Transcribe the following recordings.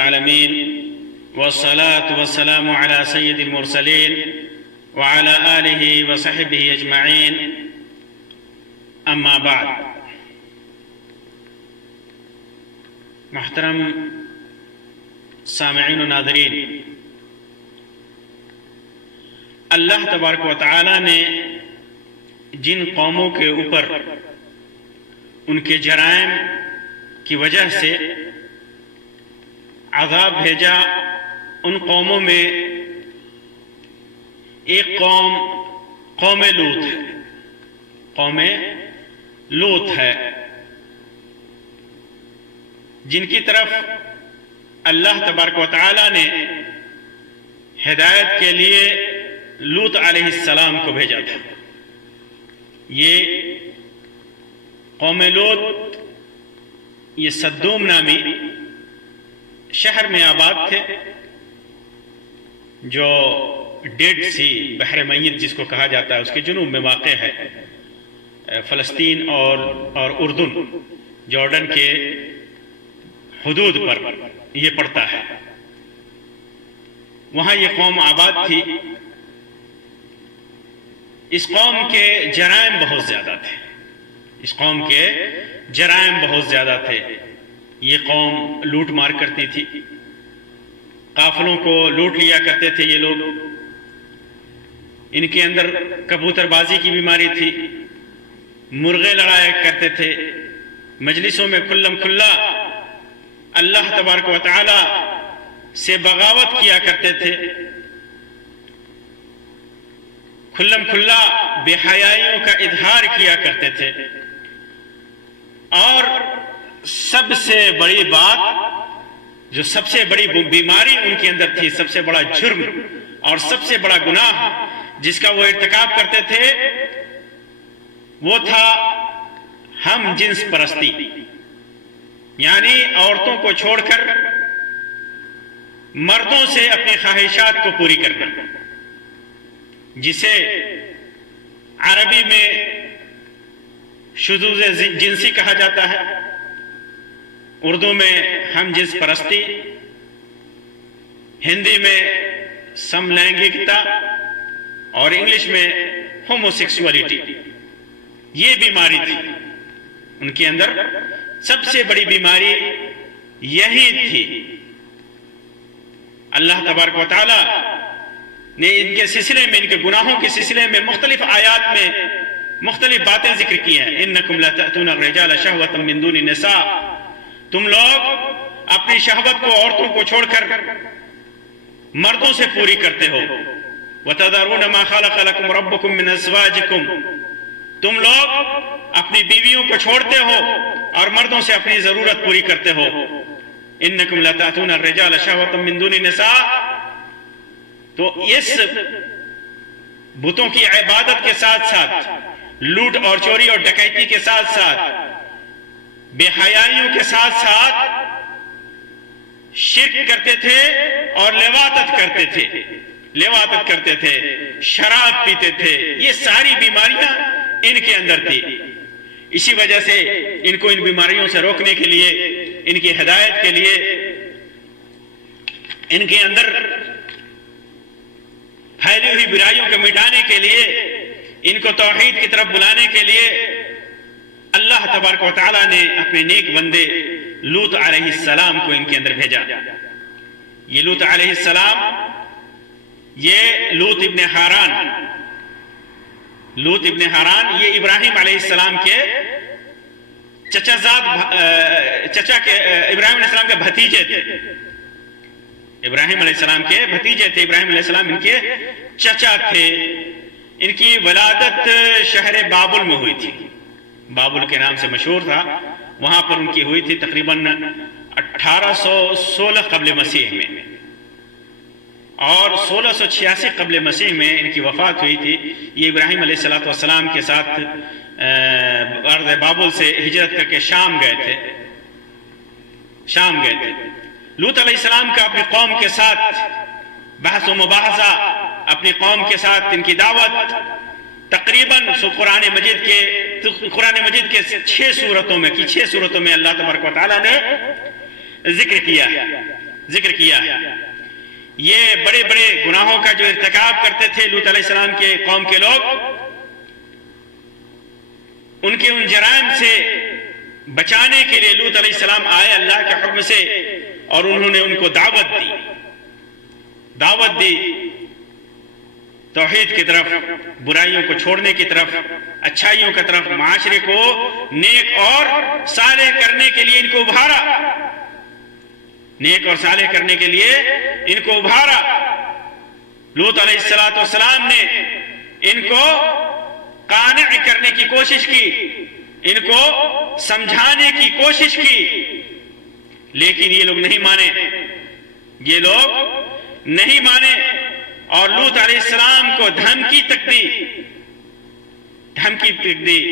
العالمين والصلاة والسلام على سيد المرسلين وعلى آله وصحبه أجمعين أما بعد. محترم سامعین و ناظرین، اللہ تبارک و تعالی نے جن قوموں کے اوپر ان کے جرائم کی وجہ سے عذاب بھیجا، ان قوموں میں ایک قوم لوط ہے، جن کی طرف اللہ تبارک و تعالی نے ہدایت کے لیے لوط علیہ السلام کو بھیجا تھا. یہ قوم لوط یہ صدوم نامی شہر میں آباد تھے، جو ڈیڈ سی بحر میت جس کو کہا جاتا ہے اس کے جنوب میں واقع ہے. فلسطین اور اردن جارڈن کے حدود پر یہ پڑتا ہے. وہاں یہ قوم آباد تھی. اس قوم کے جرائم بہت زیادہ تھے. یہ قوم لوٹ مار کرتی تھی، قافلوں کو لوٹ لیا کرتے تھے یہ لوگ. ان کے اندر کبوتر بازی کی بیماری تھی، مرغے لڑایا کرتے تھے، مجلسوں میں کھلم کھلا اللہ تبارک و تعالی سے بغاوت کیا کرتے تھے، کھلم کھلا بے حیائیوں کا اظہار کیا کرتے تھے. اور سب سے بڑی بات، جو سب سے بڑی بیماری ان کے اندر تھی، سب سے بڑا جرم اور سب سے بڑا گناہ جس کا وہ ارتکاب کرتے تھے، وہ تھا ہم جنس پرستی، یعنی عورتوں کو چھوڑ کر مردوں سے اپنی خواہشات کو پوری کرنا، جسے عربی میں شذوذ جنسی کہا جاتا ہے، اردو میں ہم جنس پرستی، ہندی میں سم لینگکتا اور انگلش میں ہوموسیکسولیٹی. یہ بیماری تھی ان کے اندر. سب سے بڑی بیماری یہی تھی. اللہ تبارک و تعالی نے ان کے سلسلے میں، ان کے گناہوں کے سلسلے میں مختلف آیات میں مختلف باتیں ذکر کی ہیں. انکم لا تأتون الرجال شہوۃ من دون النساء، تم لوگ اپنی شہوت کو عورتوں کو چھوڑ کر مردوں سے پوری کرتے ہو. وتذرون ما خلق لكم ربكم من ازواجكم، تم لوگ اپنی بیویوں کو چھوڑتے ہو اور مردوں سے اپنی ضرورت پوری کرتے ہو. انکم لا تأتون الرجال شہوۃ من دون النساء. تو اس بتوں کی عبادت کے ساتھ ساتھ، لوٹ اور چوری اور ڈکیتی کے ساتھ ساتھ، بے حیائیوں کے ساتھ ساتھ شرک کرتے تھے اور لواطت کرتے تھے، شراب پیتے تھے. یہ ساری بیماریاں ان کے اندر تھی. اسی وجہ سے ان کو ان بیماریوں سے روکنے کے لیے، ان کی ہدایت کے لیے، ان کے اندر پھیلی ہوئی برائیوں کو مٹانے کے لیے، ان کو توحید کی طرف بلانے کے لیے اللہ تبارک و تعالی نے اپنے نیک بندے لوط علیہ السلام کو ان کے اندر بھیجا. یہ لوط علیہ السلام، یہ لوط ابن حاران، یہ ابراہیم علیہ السلام کے ابراہیم علیہ السلام کے بھتیجے تھے. ابراہیم علیہ السلام کے بھتیجے تھے. ابراہیم علیہ السلام ان کے چچا تھے. ان کی ولادت شہر بابل میں ہوئی تھی. بابل کے نام سے مشہور تھا. وہاں پر ان کی ہوئی تھی تقریباً 1816 قبل مسیح میں، اور 1686 قبل مسیح میں ان کی وفات ہوئی تھی. یہ ابراہیم علیہ السلام کے ساتھ ارض بابل سے ہجرت کر کے شام گئے تھے. لوط علیہ السلام کا اپنی قوم کے ساتھ بحث و مباحثہ، اپنی قوم کے ساتھ ان کی دعوت، تقریباً قرآن مجید کے 6 صورتوں میں اللہ تبارک و تعالیٰ نے ذکر کیا ہے. ذکر کیا ہے۔ یہ بڑے بڑے گناہوں کا جو ارتکاب کرتے تھے لوط علیہ السلام کے قوم کے لوگ، ان کے ان جرائم سے بچانے کے لیے لوط علیہ السلام آئے اللہ کے حکم سے، اور انہوں نے ان کو دعوت دی توحید کی طرف، برائیوں کو چھوڑنے کی طرف، اچھائیوں کی طرف، معاشرے کو نیک اور صالح کرنے کے لیے ان کو ابھارا، نیک اور صالح کرنے کے لیے ان کو ابھارا۔ لوط علیہ السلام نے ان کو قانع کرنے کی کوشش کی، ان کو سمجھانے کی کوشش کی، لیکن یہ لوگ نہیں مانے، اور لوط علیہ السلام کو دھمکی تک دی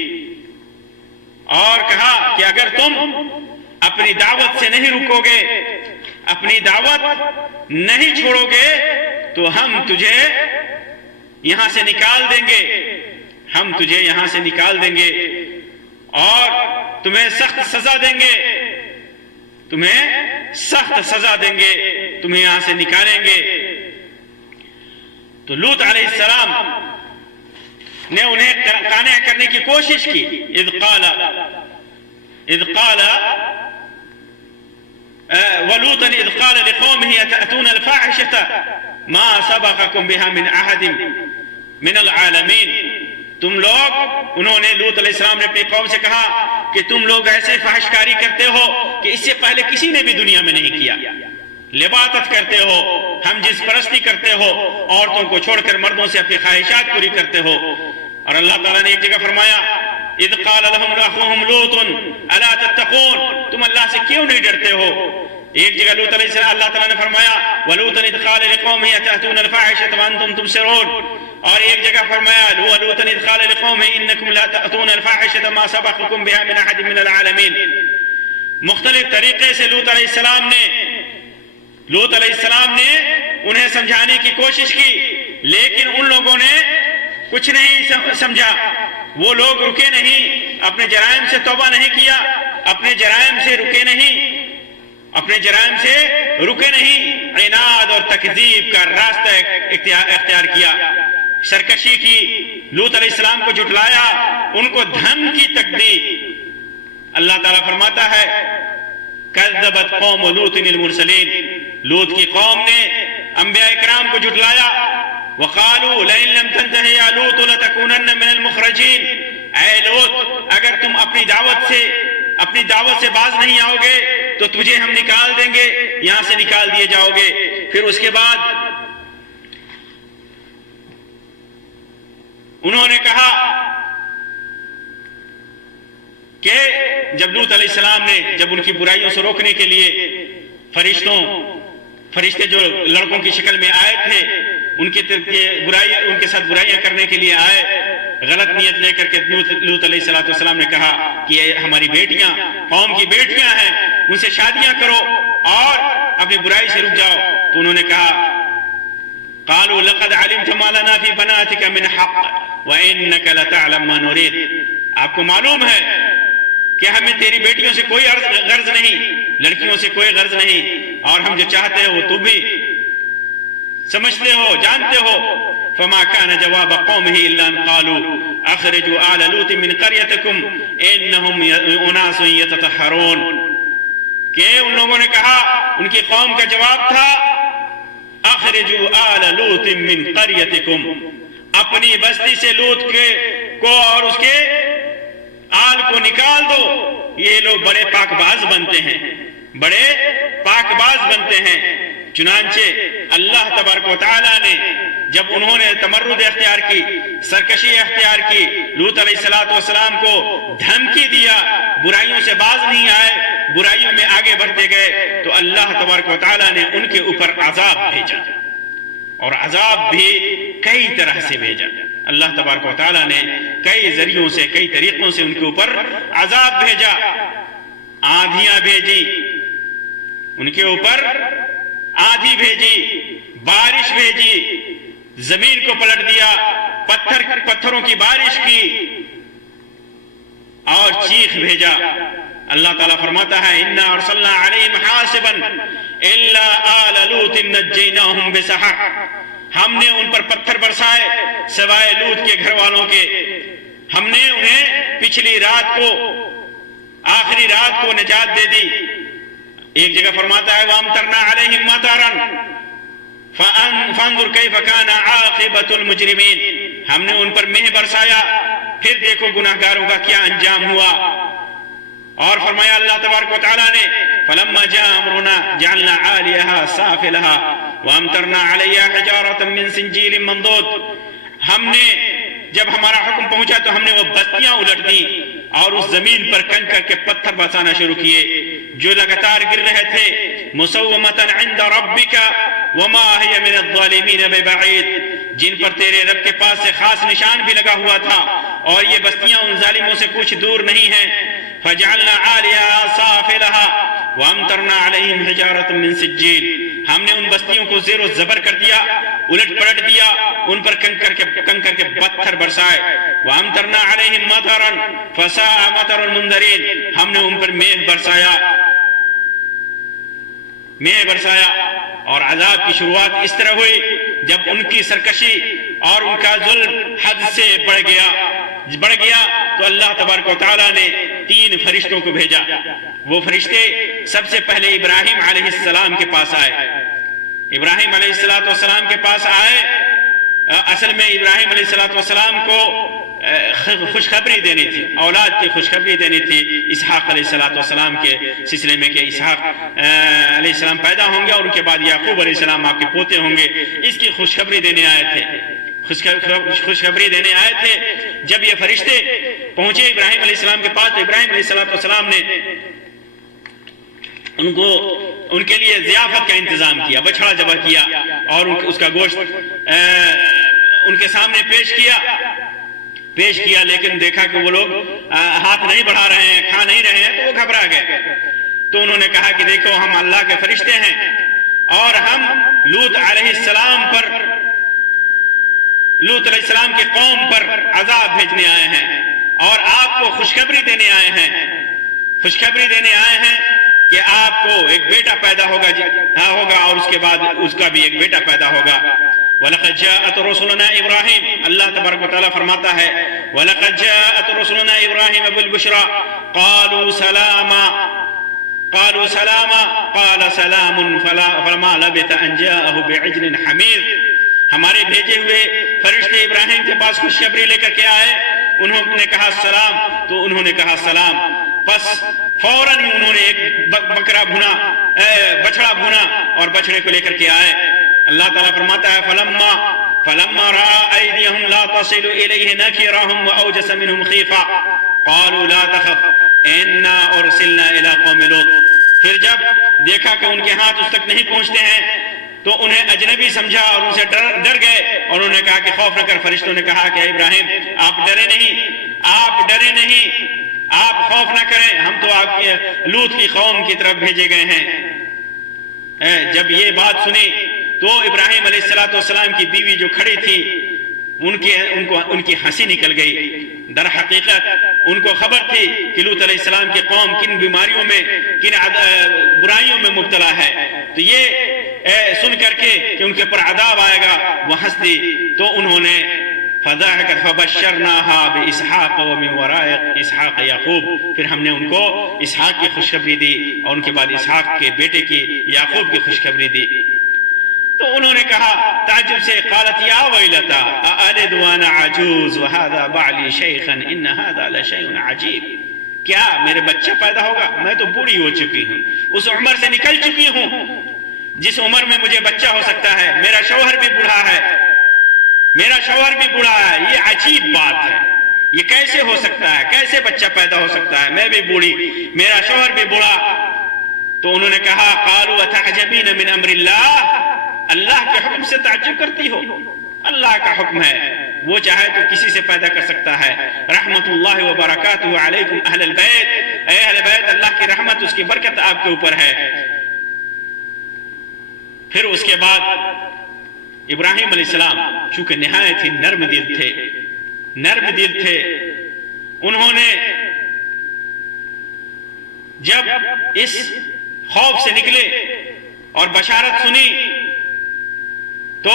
اور کہا کہ اگر تم اپنی دعوت سے نہیں رکو گے، اپنی دعوت نہیں چھوڑو گے، تو ہم تجھے یہاں سے نکال دیں گے، اور تمہیں سخت سزا دیں گے، تمہیں یہاں سے نکالیں گے۔ تو لوط علیہ السلام نے انہیں قانع کرنے کی کوشش کی۔ اذ قال ولوطا اذ قال لقومه اتأتون الفاحشة ما سبقكم بها من احد من العالمین۔ انہوں نے لوط علیہ السلام نے اپنی قوم سے کہا کہ تم لوگ ایسے فحش کاری کرتے ہو کہ اس سے پہلے کسی نے بھی دنیا میں نہیں کیا، لباطت کرتے ہو، ہم جس پرستی کرتے ہو، عورتوں کو چھوڑ کر مردوں سے اپنی خواہشات پوری کرتے ہو۔ اور اللہ تعالیٰ نے ایک جگہ فرمایا اذ قال لهم اخوهم لوط الا تتقون، تم اللہ سے کیوں نہیں ڈرتے ہو؟ ایک جگہ لوط علیہ السلام اللہ تعالیٰ نے فرمایا ولوطا اذ قال لقومه اتأتون الفاحشة وانتم تبصرون، اور ایک جگہ فرمایا ولوطا اذ قال لقومه انکم لا تأتون الفاحشة ما سبقكم بها من احد من العالمین۔ مختلف طریقے سے لوط علیہ السلام نے انہیں سمجھانے کی کوشش کی، لیکن ان لوگوں نے کچھ نہیں سمجھا، وہ لوگ رکے نہیں، اپنے جرائم سے توبہ نہیں کیا، اپنے جرائم سے رکے نہیں، عناد اور تکذیب کا راستہ اختیار کیا، سرکشی کی، لوط علیہ السلام کو جھٹلایا، ان کو دھمکی تک دی۔ اللہ تعالیٰ فرماتا ہے کذبت قوم لوط المرسلین، لوط کی قوم نے انبیاء اکرام کو جھٹلایا۔ وقالوا لئن لم تنتهِ يا لوط لتكونن من المخرجین، اے لوط اگر تم اپنی دعوت سے باز نہیں آؤ گے تو تجھے ہم نکال دیں گے، یہاں سے نکال دیے جاؤ گے۔ پھر اس کے بعد انہوں نے کہا کہ جب لوط علیہ السلام نے جب ان کی برائیوں سے روکنے کے لیے فرشتے جو لڑکوں کی شکل میں آئے تھے ان کے ساتھ برائیاں کرنے کے لیے آئے، غلط نیت لے کر کے لوط علیہ السلام نے کہا کہ یہ ہماری بیٹیاں قوم کی بیٹیاں ہیں، ان سے شادیاں کرو اور اپنی برائی سے رک جاؤ۔ تو انہوں نے کہا قالوا لقد علمت ما لنا في بناتك من حق وانك لتعلم ما نريد، آپ کو معلوم ہے کہ ہمیں تیری بیٹیوں سے کوئی غرض نہیں، لڑکیوں سے کوئی غرض نہیں، اور ہم جو چاہتے ہیں وہ تم بھی سمجھتے ہو، جانتے ہو۔ فما كان جواب قومه الا ان قالوا اخرجوا آل لوط من قريتكم انهم اناس يتطهرون، کہ ان لوگوں نے کہا، ان کی قوم کا جواب تھا اخرجوا آل لوط من قريتكم، اپنی بستی سے لوط کو اور اس کے آل کو نکال دو، یہ لوگ بڑے پاک باز بنتے ہیں۔ چنانچہ اللہ تبارک و تعالیٰ نے جب انہوں نے تمرد اختیار کی، سرکشی اختیار کی، لوط علیہ السلام کو دھمکی دیا، برائیوں سے باز نہیں آئے، برائیوں میں آگے بڑھتے گئے، تو اللہ تبارک و تعالیٰ نے ان کے اوپر عذاب بھیجا، اور عذاب بھی کئی طرح سے بھیجا۔ اللہ تبارک و تعالیٰ نے کئی ذریعوں سے، کئی طریقوں سے ان کے اوپر عذاب بھیجا، آندھیاں بھیجی ان کے اوپر، آندھی بھیجی، بارش بھیجی، زمین کو پلٹ دیا، پتھروں کی بارش کی، اور چیخ بھیجا، اللہ تعالیٰ فرماتا ہے انا ارسلنا علیہم حاصبا الا آل لوط نجیناہم بسحر، ہم نے ان پر پتھر برسائے سوائے لوط کے گھر والوں کے، ہم نے انہیں پچھلی رات کو، آخری رات کو نجات دے دی۔ ایک جگہ فرماتا ہے وَأَمْطَرْنَا عَلَيْهِمْ مَطَرًا فَانظُرْ كَيْفَ كَانَ عَاقِبَةُ الْمُجْرِمِينَ، ہم نے ان پر مہ برسایا، پھر دیکھو گناہگاروں کا کیا انجام ہوا۔ اور فرمایا اللہ تبارک و تعالیٰ نے فَلَمَّا جَاءَ أَمْرُنَا جَعَلْنَا عَالِيَهَا سَافِلَهَا وَأَمْطَرْنَا عَلَيْهَا حِجَارَةً مِّن سِجِّيلٍ مَّنضُودٍ، ہم نے جب ہمارا حکم پہنچا تو ہم نے وہ بستیاں الٹ دی اور اس زمین پر کنکر کے پتھر برسانا شروع کیے جو لگاتار گر رہے تھے۔ مُسَوَّمَةً عِندَ رَبِّكَ وَمَا هِيَ مِنَ الظَّالِمِينَ بِبَعِيدٍ، جن پر تیرے رب کے پاس سے خاص نشان بھی لگا ہوا تھا، اور یہ بستیاں ان ظالموں سے کچھ دور نہیں ہیں۔ فَجَعَلْنَا عَالِيَهَا سَافِلَهَا وَأَمْطَرْنَا عَلَيْهِمْ حِجَارَةً مِّن سِجِّيلٍ، ہم نے ان بستیوں کو زیر و زبر کر دیا، الٹ پلٹ دیا، ان پر کنکر کے پتھر برسائے۔ وَأَمْطَرْنَا عَلَيْهِمْ مَطَرًا فَسَاءَ مَطَرُ الْمُنذَرِينَ، ہم نے ان پر مہ برسایا اور عذاب کی شروعات اس طرح ہوئی جب ان کی سرکشی اور ان کا ظلم حد سے بڑھ گیا تو اللہ تبارک و تعالیٰ نے 3 فرشتوں کو بھیجا۔ وہ فرشتے سب سے پہلے ابراہیم علیہ السلام کے پاس آئے۔ ابراہیم علیہ السلام کے پاس آئے، اصل میں ابراہیم علیہ السلام کو خوشخبری دینی تھی، اولاد کی خوشخبری دینی تھی اسحاق علیہ السلام کے سلسلے میں کہ اسحاق علیہ السلام پیدا ہوں گے اور ان کے بعد یعقوب علیہ السلام آپ کے پوتے ہوں گے، اس کی خوشخبری دینے آئے تھے۔ جب یہ فرشتے پہنچے ابراہیم علیہ السلام کے پاس تو ابراہیم علیہ السلام نے ان کے لیے ضیافت کا انتظام کیا، بچھڑا ذبح کیا اور اس کا گوشت ان کے سامنے پیش کیا، لیکن دیکھا کہ وہ لوگ ہاتھ نہیں بڑھا رہے ہیں، کھا نہیں رہے ہیں، تو وہ گھبرا گئے۔ تو انہوں نے کہا کہ دیکھو ہم اللہ کے فرشتے ہیں اور ہم لوط علیہ السلام کے قوم پر عذاب بھیجنے آئے ہیں اور آپ کو خوشخبری دینے آئے ہیں کہ آپ کو ایک بیٹا پیدا ہوگا اور اس کے بعد اس کا بھی ایک بیٹا پیدا ہوگا۔ وَلَقَدْ جَاءَتْ رُسُلُنَا إِبْرَاهِيمَ، اللہ تبارک و تعالیٰ فرماتا ہے وَلَقَدْ جَاءَتْ رُسُلُنَا إِبْرَاهِيمَ بِالْبُشْرَى قَالُوا سَلَامًا قَالَ سَلَامٌ فَلَمَا لَبِثَ أَنْ جَاءَهُ بِعِجْلٍ حَنِيذٍ، ہمارے بھیجے ہوئے فرشتے ابراہیم کے پاس خوشخبری لے کر کے آئے، انہوں نے کہا سلام، تو انہوں نے کہا سلام، بس فوراً ہی انہوں نے ایک بچڑا بھونا اور بچڑے کو لے کر کے آئے۔ اللہ تعالیٰ فرماتا ہے فَلَمَّا رَأَى أَيْدِيَهُمْ لَا تَصِلُ إِلَيْهِ نَكِرَهُمْ وَأَوْجَسَ مِنْهُمْ خِيفَةً قَالُوا لَا تَخَفْ إِنَّا أُرْسِلْنَا إِلَىٰ قَوْمِ لُوطٍ، پھر جب دیکھا کہ ان کے ہاتھ اس تک نہیں پہنچتے ہیں تو انہیں اجنبی سمجھا اور ان سے ڈر گئے، اور انہوں نے کہا کہ خوف نہ کر۔ فرشتوں نے کہا کہ ابراہیم آپ ڈرے نہیں، آپ خوف نہ کریں، ہم تو آپ کے لوط کی قوم کی طرف بھیجے گئے ہیں۔ جب یہ بات سنی تو ابراہیم علیہ السلام کی بیوی جو کھڑی تھی ان کی ہنسی نکل گئی۔ در حقیقت ان کو خبر تھی کہ لوط علیہ السلام کی قوم کن بیماریوں میں، کن برائیوں میں مبتلا ہے، تو یہ سن کر کے کہ ان کے پر عذاب آئے گا وہ ہنس دی، تو انہوں نے فَضَحِكَتْ فَبَشَّرْنَاهَا بِإِسْحَاقَ وَمِنْ وَرَاءِ إِسْحَاقَ يَعْقُوبَ، پھر ہم نے ان کو اسحاق کی خوشخبری دی اور ان کے بعد اسحاق کے بیٹے کی یعقوب کی خوشخبری دی۔ تو انہوں نے کہا تعجب سے قالت یا ویلتا أَأَلِدُ وَأَنَا عَجُوزٌ وَهَذَا بَعْلِي شَيْخًا إِنَّ هَذَا لَشَيْءٌ عَجِيبٌ، کیا میرے بچہ پیدا ہوگا؟ میں تو بوڑھی ہو چکی ہوں، اس عمر سے نکل چکی ہوں جس عمر میں مجھے بچہ ہو سکتا ہے، میرا شوہر بھی بوڑھا ہے، یہ عجیب بات ہے، یہ کیسے ہو سکتا ہے؟ کیسے بچہ پیدا ہو سکتا ہے؟ میں بھی بوڑھی، میرا شوہر بھی بوڑھا۔ تو انہوں نے کہا قالوا أتعجبين من أمر الله، اللہ کے حکم سے تعجب کرتی ہو؟ اللہ کا حکم ہے، وہ چاہے تو کسی سے پیدا کر سکتا ہے۔ رحمت اللہ وبرکاتہ علیکم اہل البیت، اے اہل بیت، اللہ کی رحمت اس کی برکت آپ کے اوپر ہے۔ پھر اس کے بعد ابراہیم علیہ السلام چونکہ نہایت ہی نرم دل تھے، انہوں نے جب اس خوف سے نکلے اور بشارت سنی تو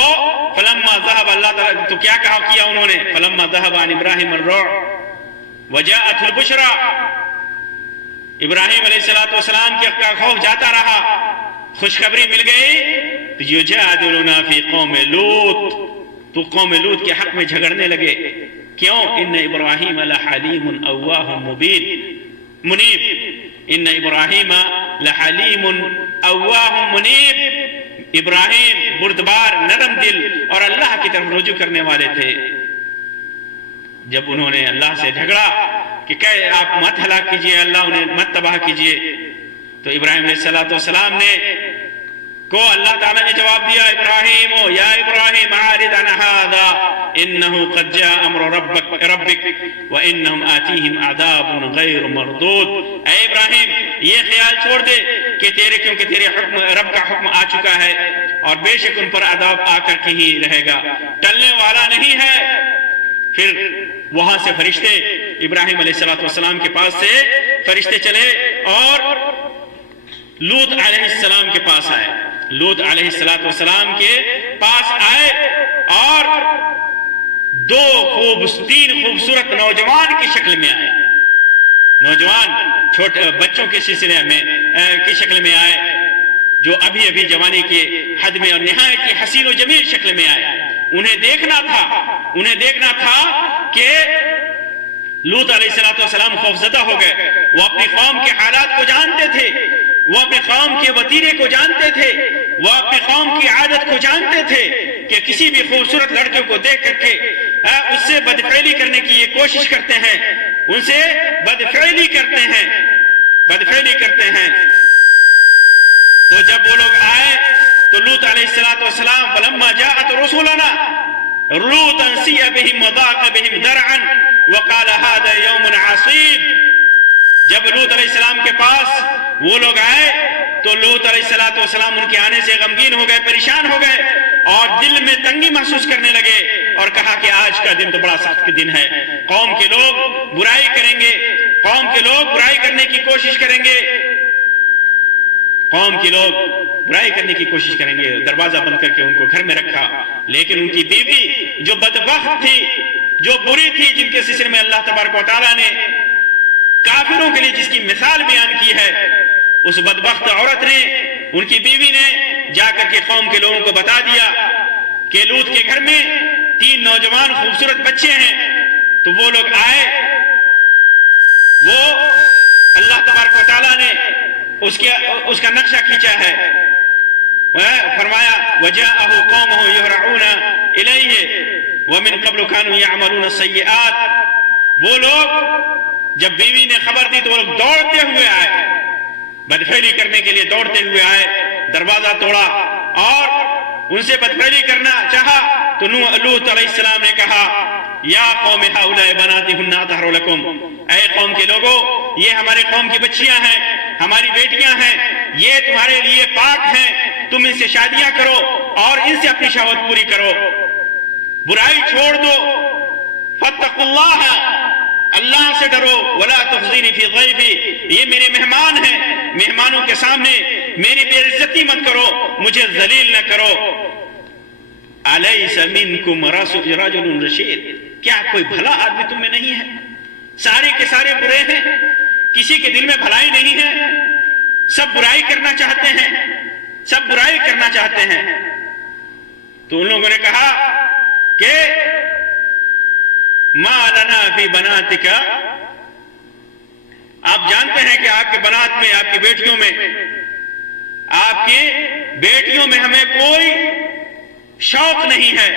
فلما ذهب، اللہ تعالیٰ تو کیا کیا انہوں نے، فلما ذهب عن ابراہیم الروع وجاءته البشرى، ابراہیم علیہ السلام کا خوف جاتا رہا، خوشخبری مل گئی تو یجادلنا فی قوم لوط، تو قوم لوط کے حق میں جھگڑنے لگے، کیوں؟ ان ابراہیم لحلیم اواہ منیب، ان ابراہیم لحلیم اواہ منیب، ابراہیم بردبار، نرم دل اور اللہ کی طرف رجوع کرنے والے تھے۔ جب انہوں نے اللہ سے جھگڑا کہ آپ مت ہلاک کیجئے، اللہ انہیں مت تباہ کیجئے، تو ابراہیم علیہ السلام نے کو اللہ تعالیٰ نے جواب دیا، ابراہیم یا ابراہیم اعرض عن هذا انه قد جاء امر ربك وانهم آتيهم عذاب غیر مردود، اے ابراہیم یہ خیال چھوڑ دے کہ کیونکہ تیرے رب کا حکم آ چکا ہے اور بے شک ان پر عذاب آ کر کے ہی رہے گا، ٹلنے والا نہیں ہے۔ پھر وہاں سے فرشتے ابراہیم علیہ السلام کے پاس سے فرشتے چلے اور لوط علیہ السلام کے پاس آئے، لوط علیہ السلام کے پاس آئے اور تین خوبصورت نوجوان کی شکل میں آئے، نوجوان چھوٹے بچوں کے سلسلے میں کی شکل میں آئے، جو ابھی ابھی جوانی کے حد میں اور نہایت کی حسین و جمیل شکل میں آئے۔ انہیں دیکھنا تھا کہ لوط علیہ السلام خوفزدہ ہو گئے، وہ اپنی قوم کے حالات کو جانتے تھے، وہ اپنے قوم کے وتیرے کو جانتے تھے، وہ اپنے قوم کی عادت کو جانتے تھے کہ کسی بھی خوبصورت لڑکے کو دیکھ کر کے اس سے بدفعلی کرنے کی یہ کوشش کرتے ہیں، ان سے بدفعلی کرتے ہیں۔ تو جب وہ لوگ آئے تو لوط علیہ السلام فلما جاءت رسولنا لوطا سیء بهم وضاق بهم ذرعا وقال هذا يوم عصیب، جب لوط علیہ السلام کے پاس وہ لوگ آئے تو لوط علیہ السلام ان کے آنے سے غمگین ہو گئے، پریشان ہو گئے اور دل میں تنگی محسوس کرنے لگے اور کہا کہ آج کا دن تو بڑا سخت دن ہے، قوم کے لوگ برائی کریں گے، قوم کے لوگ برائی کرنے کی کوشش کریں گے، قوم کے لوگ برائی کرنے کی کوشش کریں گے۔ دروازہ بند کر کے ان کو گھر میں رکھا، لیکن ان کی بیوی جو بدبخت تھی، جو بری تھی، جن کے سلسلے میں اللہ تبارک و تعالیٰ نے کافروں کے لیے جس کی مثال بیان کی ہے، اس بدبخت عورت نے، ان کی بیوی نے جا کر کے قوم کے لوگوں کو بتا دیا کہ لوط کے گھر میں 3 نوجوان خوبصورت بچے ہیں۔ تو وہ لوگ آئے، وہ اللہ تبارک و تعالیٰ نے اس کا نقشہ کھینچا ہے، فرمایا وَجَاءَهُ قَوْمُهُ يُهْرَعُونَ إِلَيْهِ وَمِن قَبْلُ كَانُوا يَعْمَلُونَ السَّيِّئَاتِ، وہ لوگ جب بیوی نے خبر دی تو وہ لوگ دوڑتے ہوئے آئے، بدفعلی کرنے کے لیے دوڑتے ہوئے آئے، دروازہ توڑا اور ان سے بدفعلی کرنا چاہا تو لوط علیہ السلام نے کہا یا قوم ہؤلاء بناتی ہن اطہر لکم، اے قوم کے لوگوں یہ ہمارے قوم کی بچیاں ہیں، ہماری بیٹیاں ہیں، یہ تمہارے لیے پاک ہیں، تم ان سے شادیاں کرو اور ان سے اپنی شہوت پوری کرو، برائی چھوڑ دو، فاتقوا اللہ، اللہ سے ڈرو، ولا تخزینی فی ضیفی، یہ میرے مہمان ہیں، مہمانوں کے سامنے میری بے عزتی مت کرو، مجھے ذلیل نہ کرو۔ الیس منکم رجل رشید، کیا کوئی بھلا آدمی تم میں نہیں ہے؟ سارے کے سارے برے ہیں، کسی کے دل میں بھلائی نہیں ہے، سب برائی کرنا چاہتے ہیں، سب برائی کرنا چاہتے ہیں۔ تو ان لوگوں نے کہا کہ ما لنا فی بناتک، آپ جانتے ہیں کہ آپ کے بنات میں، آپ کی بیٹیوں میں، آپ کی بیٹیوں میں ہمیں کوئی شوق نہیں ہے،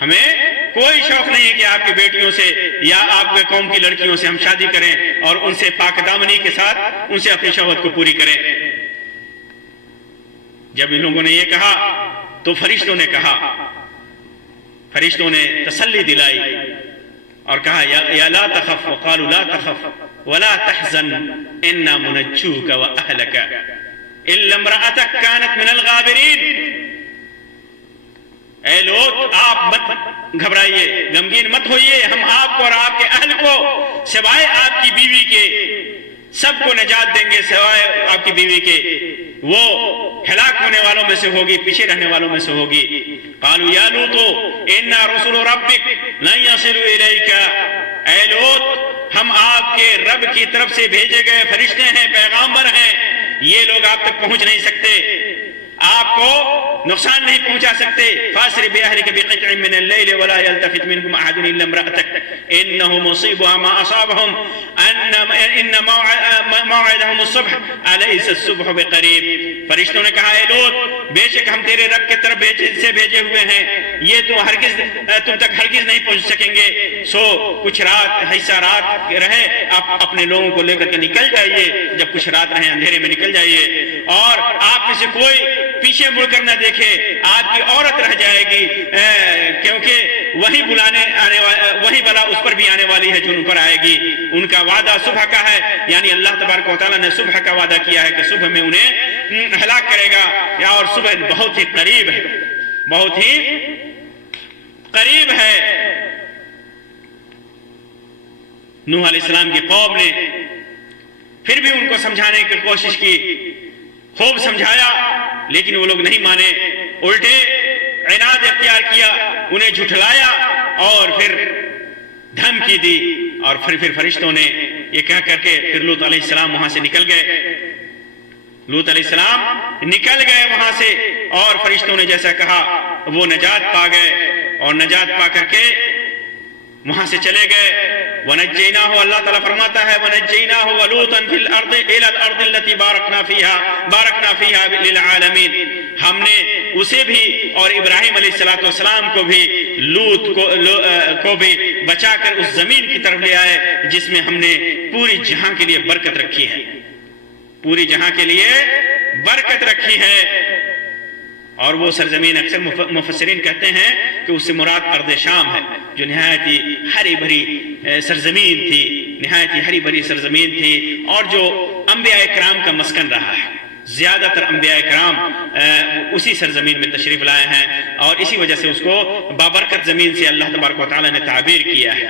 ہمیں کوئی شوق نہیں کہ آپ کی بیٹیوں سے یا آپ کے قوم کی لڑکیوں سے ہم شادی کریں اور ان سے پاک دامنی کے ساتھ ان سے اپنی شہوت کو پوری کریں۔ جب ان لوگوں نے یہ کہا تو فرشتوں نے کہا، فرشتوں نے تسلی دلائی اور کہا یا لا تخف، وقالوا لا تخف ولا تحزن انا منجوک واہلک الا امرأتک كانت من الغابرین، اے لوگ آپ مت گھبرائیے، غمگین مت ہوئیے، ہم آپ کو اور آپ کے اہل کو سوائے آپ کی بیوی کے سب کو نجات دیں گے سوائے آپ کی بیوی کے، وہ ہلاک ہونے والوں میں سے ہوگی، پیچھے رہنے والوں میں سے ہوگی۔ قالوا یا لوط انا رسول ربک لن یصلوا الیک، اے لوط ہم آپ کے رب کی طرف سے بھیجے گئے فرشتے ہیں، پیغامبر ہیں، یہ لوگ آپ تک پہنچ نہیں سکتے، آپ کو نقصان نہیں پہنچا سکتے۔ فاسر بأهلك بقطع من الليل ولا يلتفت منكم أحد إلا امرأتك إنه مصيبها ما أصابهم إن موعدهم الصبح أليس الصبح بقريب۔ فرشتوں نے کہا اے لوط بے شک ہم تیرے رب کی طرف بھیجے ہوئے ہیں، یہ تو ہرگز تم تک ہرگز نہیں پہنچ سکیں گے، سو کچھ رات حصہ رات رہے آپ اپنے لوگوں کو لے کر کے نکل جائیے، جب کچھ رات رہے اندھیرے میں نکل جائیے، اور آپ میں سے کوئی پیچھے مڑ کر نہ دیکھے، آپ کی عورت رہ جائے گی، کیونکہ وہی وہی بلا اس پر بھی آنے والی ہے جو ان پر آئے گی۔ ان کا وعدہ صبح کا ہے، یعنی اللہ تبارک و تعالیٰ نے صبح کا وعدہ کیا ہے کہ صبح میں انہیں ہلاک کرے گا، اور صبح بہت ہی قریب ہے، بہت ہی قریب ہے۔ نوح علیہ السلام کی قوم نے پھر بھی ان کو سمجھانے کی کوشش کی، خوب سمجھایا، لیکن وہ لوگ نہیں مانے، الٹے عناد اختیار کیا، انہیں جھٹلایا اور پھر دھمکی دی، اور پھر فرشتوں نے یہ کہہ کر کے پھر لوط علیہ السلام وہاں سے نکل گئے۔ لوط علیہ السلام نکل گئے وہاں سے، اور فرشتوں نے جیسا کہا وہ نجات پا گئے، اور نجات پا کر کے وہاں سے چلے گئے۔ وَنَجَّيْنَاهُ، اللہ تعالیٰ فرماتا ہے وَنَجَّيْنَاهُ وَلُوطًا فِي الْأَرْضِ إِلَى الْأَرْضِ الَّتِي بَارَكْنَا فِيهَا لِلْعَالَمِينَ، ہم نے اسے بھی اور ابراہیم علیہ السلام کو بھی لوط کو بھی بچا کر اس زمین کی طرف لے آئے جس میں ہم نے پوری جہاں کے لیے برکت رکھی ہے، پوری جہاں کے لیے برکت رکھی ہے۔ اور وہ سرزمین اکثر مفسرین کہتے ہیں کہ اس سے مراد ارض شام ہے، جو نہایت ہی ہری بھری سرزمین تھی، نہایت ہی ہری بھری سرزمین تھی، اور جو انبیاء کرام کا مسکن رہا ہے۔ زیادہ تر انبیاء کرام اسی سرزمین میں تشریف لائے ہیں، اور اسی وجہ سے اس کو بابرکت زمین سے اللہ تبارک و تعالیٰ نے تعبیر کیا ہے۔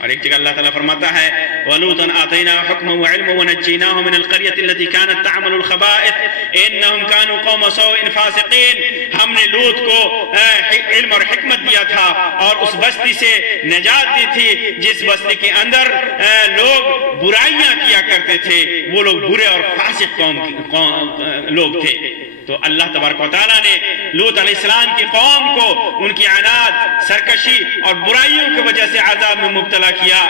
اور ایک جگہ اللہ تعالیٰ فرماتا ہے وَلُوطًا آتَيْنَاهُ حُكْمًا وَعِلْمًا وَنَجَّيْنَاهُ مِنَ الْقَرْيَةِ الَّتِي كَانَتْ تَعْمَلُ الْخَبَائِثَ إِنَّهُمْ كَانُوا قَوْمَ سَوْءٍ فَاسِقِينَ، ہم نے لوط کو علم اور حکمت دیا تھا اور اس بستی سے نجات دی تھی جس بستی کے اندر لوگ برائیاں کیا کرتے تھے، وہ لوگ برے اور فاسق لوگ تھے۔ تو اللہ تبارک و تعالیٰ نے لوط علیہ السلام کی قوم کو ان کی عناد، سرکشی اور برائیوں کی وجہ سے عذاب میں مبتلا کیا،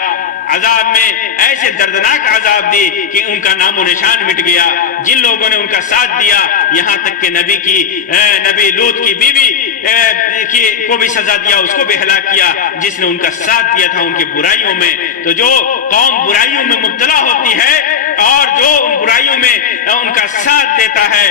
عذاب میں ایسے دردناک عذاب دی کہ ان کا نام و نشان مٹ گیا۔ جن لوگوں نے ان کا ساتھ دیا، یہاں تک کہ نبی لوط کی بیوی کو بھی سزا دیا، اس کو بھی ہلاک کیا جس نے ان کا ساتھ دیا تھا ان کی برائیوں میں۔ تو جو قوم برائیوں میں مبتلا ہوتی ہے اور جو ان برائیوں میں ان کا ساتھ دیتا ہے،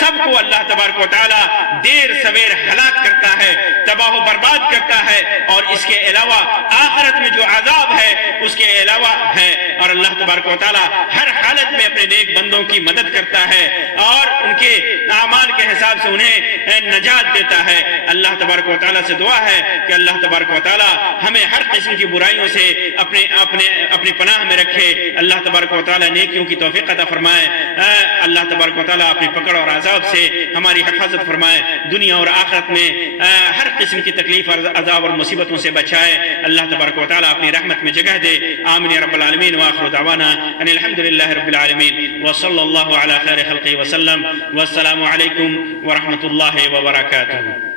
سب کو اللہ تبارک و تعالیٰ دیر سویر ہلاک کرتا ہے، تباہ و برباد کرتا ہے، اور اس کے علاوہ آخرت میں جو عذاب ہے اس کے علاوہ ہے۔ اور اللہ تبارک و تعالیٰ ہر حالت میں اپنے نیک بندوں کی مدد کرتا ہے اور ان کے اعمال کے حساب سے انہیں نجات دیتا ہے۔ اللہ تبارک و تعالیٰ سے دعا ہے کہ اللہ تبارک و تعالیٰ ہمیں ہر قسم کی برائیوں سے اپنی پناہ میں رکھے، اللہ تبارک و تعالیٰ نیکیوں کی توفیق عطا فرمائے، اللہ تبارک و تعالیٰ اپنی پکڑ اور عذاب سے ہماری حفاظت فرمائے، دنیا اور آخرت میں ہر قسم کی تکلیف اور عذاب اور مصیبتوں سے بچائے، اللہ تبارک و تعالیٰ اپنی رحمت میں جگہ دے۔ آمین یا رب العالمین، وآخر دعوانا ان الحمد للہ رب العالمین، وصلی اللہ علی خیر خلقہ وسلم، والسلام علیکم ورحمۃ اللہ وبرکاتہ۔